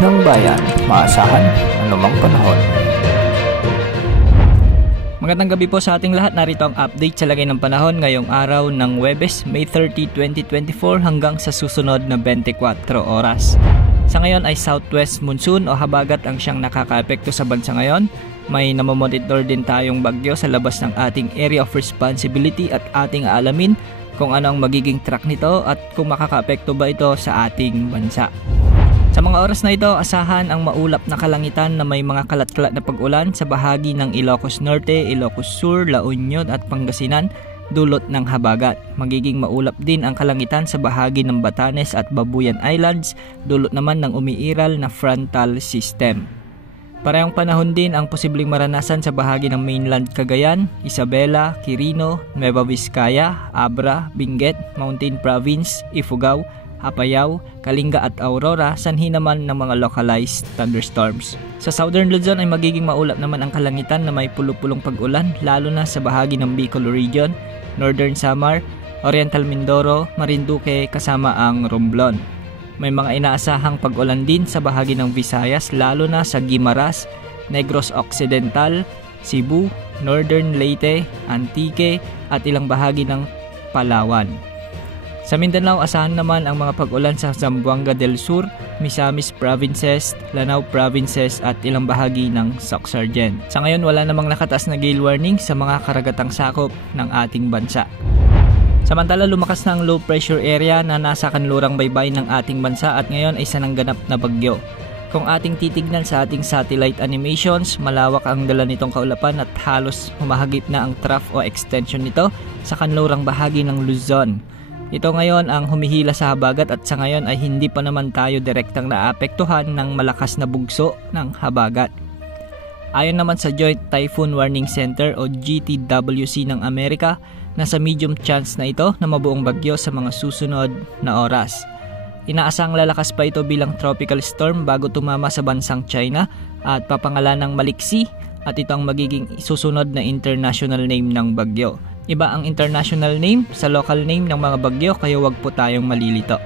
ng bayan, maasahan anumang panahon. Magandang gabi po sa ating lahat. Narito ang update sa lagay ng panahon ngayong araw ng Huwebes, May 30, 2024 hanggang sa susunod na 24 oras. Sa ngayon ay southwest monsoon o habagat ang siyang nakakaapekto sa bansa ngayon. May namomonitor din tayong bagyo sa labas ng ating area of responsibility at ating aalamin kung ano ang magiging track nito at kung makakaapekto ba ito sa ating bansa. Sa mga oras na ito, asahan ang maulap na kalangitan na may mga kalat-kalat na pag-ulan sa bahagi ng Ilocos Norte, Ilocos Sur, La Union at Pangasinan dulot ng habagat. Magiging maulap din ang kalangitan sa bahagi ng Batanes at Babuyan Islands dulot naman ng umiiral na frontal system. Parehong panahon din ang posibleng maranasan sa bahagi ng mainland Cagayan, Isabela, Quirino, Nueva Vizcaya, Abra, Benguet, Mountain Province, Ifugao, Apayao, Kalinga at Aurora, sanhi naman ng mga localized thunderstorms. Sa Southern Luzon ay magiging maulap naman ang kalangitan na may pulupulong pag-ulan lalo na sa bahagi ng Bicol Region, Northern Samar, Oriental Mindoro, Marinduque kasama ang Romblon. May mga inaasahang pag-ulan din sa bahagi ng Visayas lalo na sa Guimaras, Negros Occidental, Cebu, Northern Leyte, Antique at ilang bahagi ng Palawan. Sa Mindanao, asahan naman ang mga pag-ulan sa Zamboanga del Sur, Misamis Provinces, Lanao Provinces at ilang bahagi ng Soc-Sargen. Sa ngayon, wala namang nakataas na gale warning sa mga karagatang sakop ng ating bansa. Samantala, lumakas na ang low pressure area na nasa kanlurang baybayin ng ating bansa at ngayon ay sanangganap na bagyo. Kung ating titignan sa ating satellite animations, malawak ang dala nitong kaulapan at halos humahagip na ang trough o extension nito sa kanlurang bahagi ng Luzon. Ito ngayon ang humihila sa habagat at sa ngayon ay hindi pa naman tayo direktang naapektuhan ng malakas na bugso ng habagat. Ayon naman sa Joint Typhoon Warning Center o GTWC ng Amerika, nasa medium chance na ito na mabuong bagyo sa mga susunod na oras. Inaasang lalakas pa ito bilang tropical storm bago tumama sa bansang China at papangalan ng Maliksi at ito ang magiging susunod na international name ng bagyo. Iba ang international name sa local name ng mga bagyo kaya wag po tayong malilito.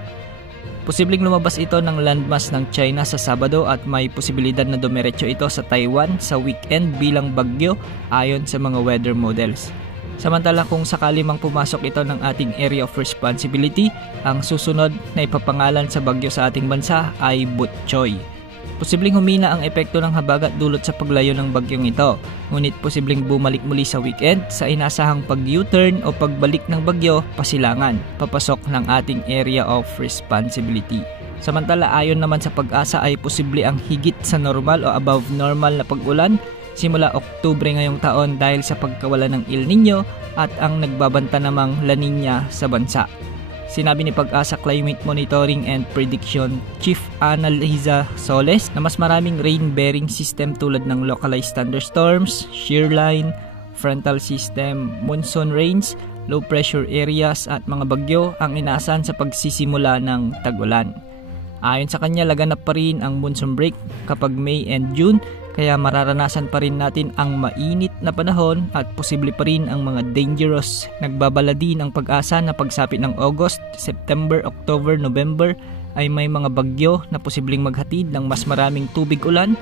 Posibleng lumabas ito ng landmass ng China sa Sabado at may posibilidad na dumiretso ito sa Taiwan sa weekend bilang bagyo ayon sa mga weather models. Samantala kung sakali mang pumasok ito ng ating area of responsibility, ang susunod na ipapangalan sa bagyo sa ating bansa ay Butchoy. Posibleng humina ang epekto ng habagat dulot sa paglayo ng bagyong ito, ngunit posibleng bumalik muli sa weekend sa inasahang pag-U-turn o pagbalik ng bagyo pasilangan, papasok ng ating area of responsibility. Samantala ayon naman sa Pag-asa ay posible ang higit sa normal o above normal na pag-ulan simula Oktubre ngayong taon dahil sa pagkawala ng El Nino at ang nagbabanta namang La Nina sa bansa. Sinabi ni Pag-asa Climate Monitoring and Prediction Chief Annalisa Soles na mas maraming rain-bearing system tulad ng localized thunderstorms, shear line, frontal system, monsoon rains, low pressure areas at mga bagyo ang inaasahan sa pagsisimula ng tag-ulan. Ayon sa kanya, laganap pa rin ang monsoon break kapag May and June kaya mararanasan pa rin natin ang mainit na panahon at posible pa rin ang mga dangerous. Nagbabala din ang Pag-asa na pagsapit ng August, September, October, November ay may mga bagyo na posibleng maghatid ng mas maraming tubig ulan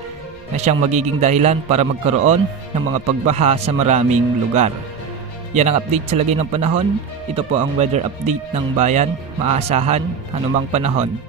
na siyang magiging dahilan para magkaroon ng mga pagbaha sa maraming lugar. Yan ang update sa lagay ng panahon. Ito po ang weather update ng bayan, maasahan anumang panahon.